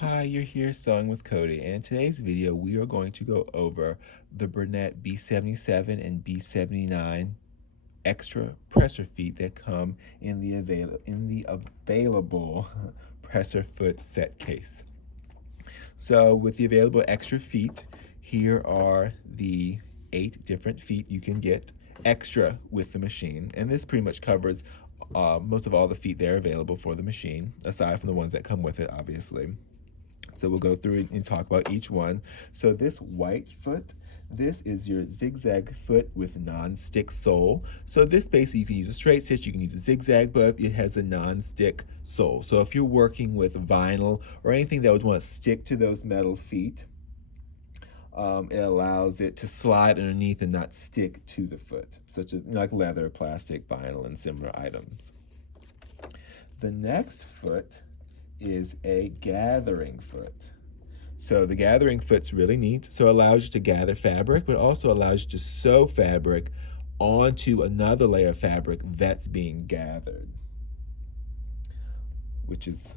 Hi, you're here sewing with Cody, and in today's video we are going to go over the bernette b77 and b79 extra presser feet that come in the available presser foot set case. So with the available extra feet, here are the 8 different feet you can get extra with the machine, and this pretty much covers most of all the feet that are available for the machine, aside from the ones that come with it, obviously. So we'll go through and talk about each one. So this white foot, this is your zigzag foot with non-stick sole. So this basically you can use a straight stitch, you can use a zigzag, but it has a non-stick sole. So if you're working with vinyl or anything that would want to stick to those metal feet, it allows it to slide underneath and not stick to the foot, such as like leather, plastic, vinyl, and similar items. The next foot is a gathering foot. So the gathering foot's really neat. So it allows you to gather fabric, but also allows you to sew fabric onto another layer of fabric that's being gathered, which is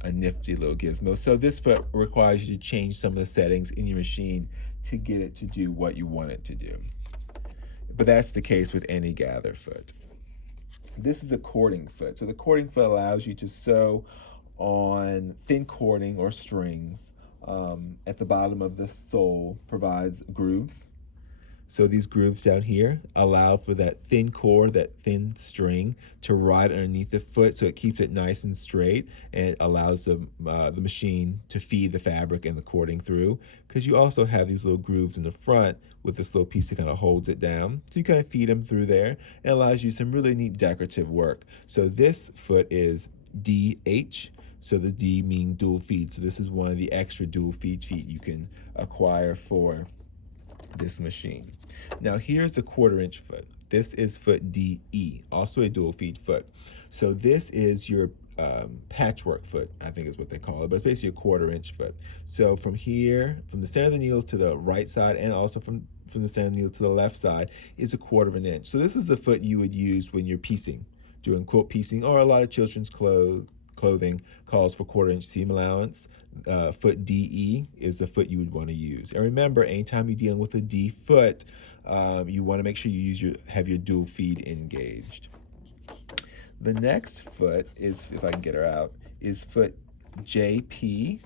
a nifty little gizmo. So this foot requires you to change some of the settings in your machine to get it to do what you want it to do. But that's the case with any gather foot. This is a cording foot. So the cording foot allows you to sew on thin cording or strings. At the bottom of the sole provides grooves. So these grooves down here allow for that thin cord, that thin string to ride underneath the foot, so it keeps it nice and straight, and it allows the machine to feed the fabric and the cording through, because you also have these little grooves in the front with this little piece that kind of holds it down. So you kind of feed them through there, and allows you some really neat decorative work. So this foot is DH. So the D means dual feed. So this is one of the extra dual feed feet you can acquire for this machine. Now here's the 1/4 inch foot. This is foot DE, also a dual feed foot. So this is your patchwork foot, I think is what they call it, but it's basically a 1/4 inch foot. So from here, from the center of the needle to the right side, and also from the center of the needle to the left side, is a 1/4 inch. So this is the foot you would use when you're piecing, doing quilt piecing, or a lot of children's clothing calls for 1/4 inch seam allowance. Foot DE is the foot you would want to use. And remember, anytime you're dealing with a D foot, you want to make sure you have your dual feed engaged. The next foot is, if I can get her out, is foot JP.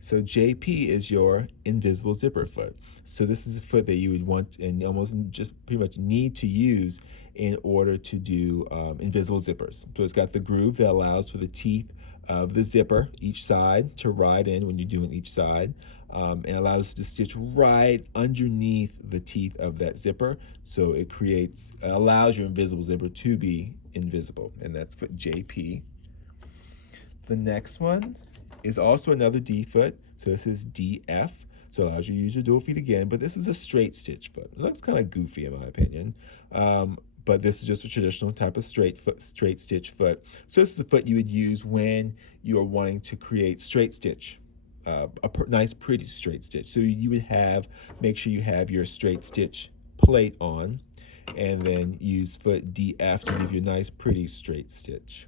So JP is your invisible zipper foot. So this is a foot that you would want and almost just pretty much need to use in order to do invisible zippers. So it's got the groove that allows for the teeth of the zipper each side to ride in when you're doing each side, and allows you to stitch right underneath the teeth of that zipper. So it allows your invisible zipper to be invisible, and that's foot JP. The next one is also another D foot, so this is DF. So it allows you to use your dual feet again, but this is a straight stitch foot. It looks kind of goofy in my opinion, but this is just a traditional type of straight stitch foot. So this is a foot you would use when you are wanting to create straight stitch, nice pretty straight stitch. So you would make sure you have your straight stitch plate on, and then use foot DF to give you a nice pretty straight stitch.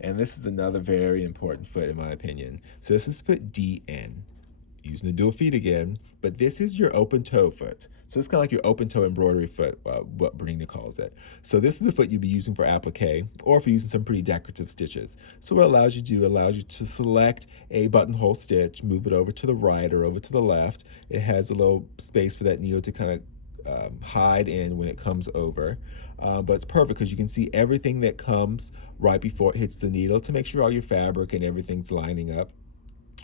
And this is another very important foot in my opinion. So this is foot DN, using the dual feet again, but this is your open toe foot. So it's kind of like your open toe embroidery foot, what Bernina calls it. So this is the foot you'd be using for applique, or if you're using some pretty decorative stitches. So what it allows you to do, allows you to select a buttonhole stitch, move it over to the right or over to the left. It has a little space for that needle to kind of hide in when it comes over. But it's perfect because you can see everything that comes right before it hits the needle to make sure all your fabric and everything's lining up.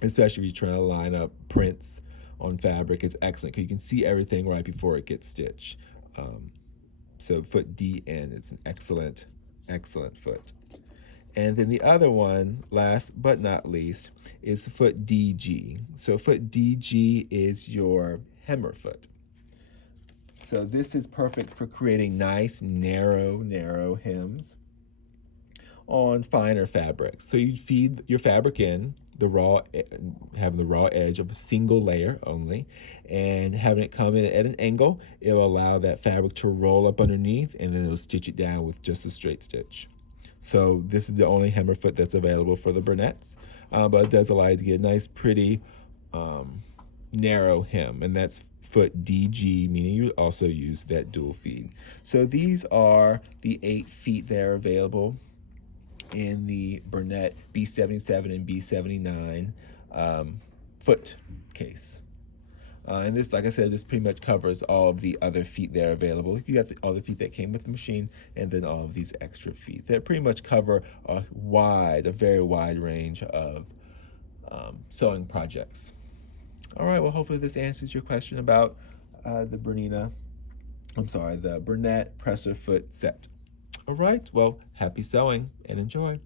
Especially if you're trying to line up prints on fabric, it's excellent because you can see everything right before it gets stitched. So foot DN is an excellent, excellent foot. And then the other one, last but not least, is foot DG. So foot DG is your hemmer foot. So this is perfect for creating nice, narrow hems on finer fabrics. So you feed your fabric in, having the raw edge of a single layer only, and having it come in at an angle, it'll allow that fabric to roll up underneath, and then it'll stitch it down with just a straight stitch. So this is the only hammer foot that's available for the bernettes, but it does allow you to get a nice, pretty, narrow hem, and that's foot DG, meaning you also use that dual feed. So these are the 8 feet that are available in the bernette B77 and B79 foot case. And this, like I said, this pretty much covers all of the other feet that are available. You got all the feet that came with the machine, and then all of these extra feet that pretty much cover a very wide range of sewing projects. All right, well, hopefully this answers your question about the bernette presser foot set. All right, well, happy sewing and enjoy.